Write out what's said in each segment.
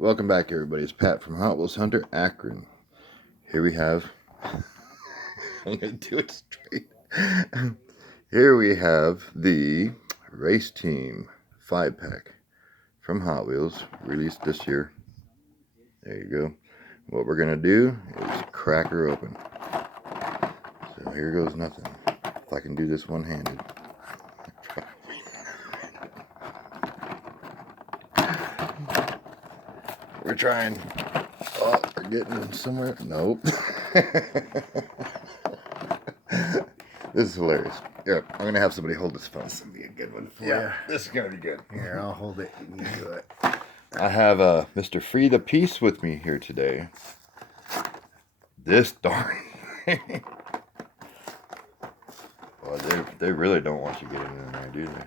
Welcome back, everybody. It's Pat from Hot Wheels Hunter Akron. Here we have, I'm going to do it straight. Here we have the Race Team 5-pack from Hot Wheels, released this year. There you go. What we're going to do is crack her open. So here goes nothing. If I can do this one-handed. We're trying. Oh, we're getting somewhere. Nope. This is hilarious. Yeah, I'm going to have somebody hold this phone. This will be a good one for you. This is going to be good. Here, I'll hold it. You do it. I have Mr. Free the Peace with me here today. This darn. Well, they really don't want you getting in there, do they?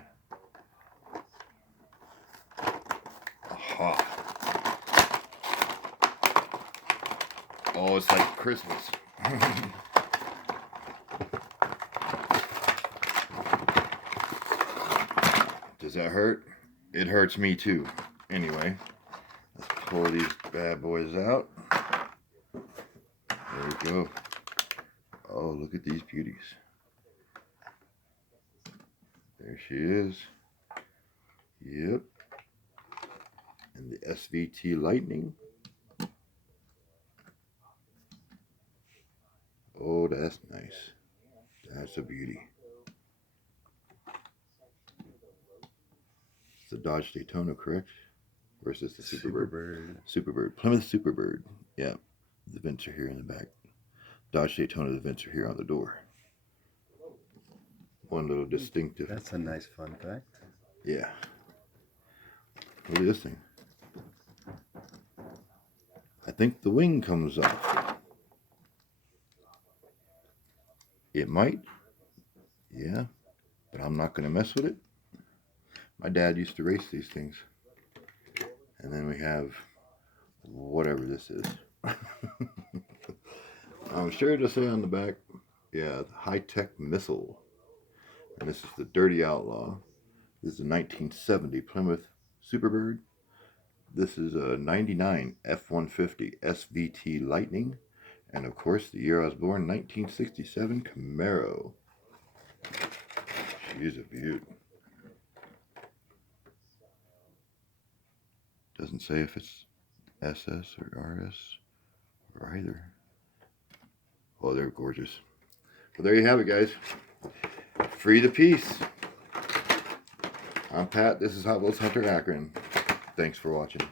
Aha. Oh, it's like Christmas. Does that hurt? It hurts me too. Anyway, let's pull these bad boys out. There we go. Oh, look at these beauties. There she is. Yep. And the SVT Lightning. Oh, that's nice. That's a beauty. It's the Dodge Daytona, correct? Or is this the Superbird? Superbird. Plymouth Superbird. Yeah. The vents are here in the back. Dodge Daytona, the vents are here on the door. One little distinctive. That's a nice fun fact. Yeah. Look at this thing. I think the wing comes off. It might. Yeah. But I'm not going to mess with it. My dad used to race these things. And then we have whatever this is. I'm sure to say on the back, yeah, high-tech missile. And this is the Dirty Outlaw. This is a 1970 Plymouth Superbird. This is a 99 F-150 SVT Lightning. And of course, the year I was born, 1967 Camaro. She's a beaut. Doesn't say if it's SS or RS or either. Oh, they're gorgeous. Well, there you have it, guys. Free the peace. I'm Pat. This is Hot Wheels Hunter Akron. Thanks for watching.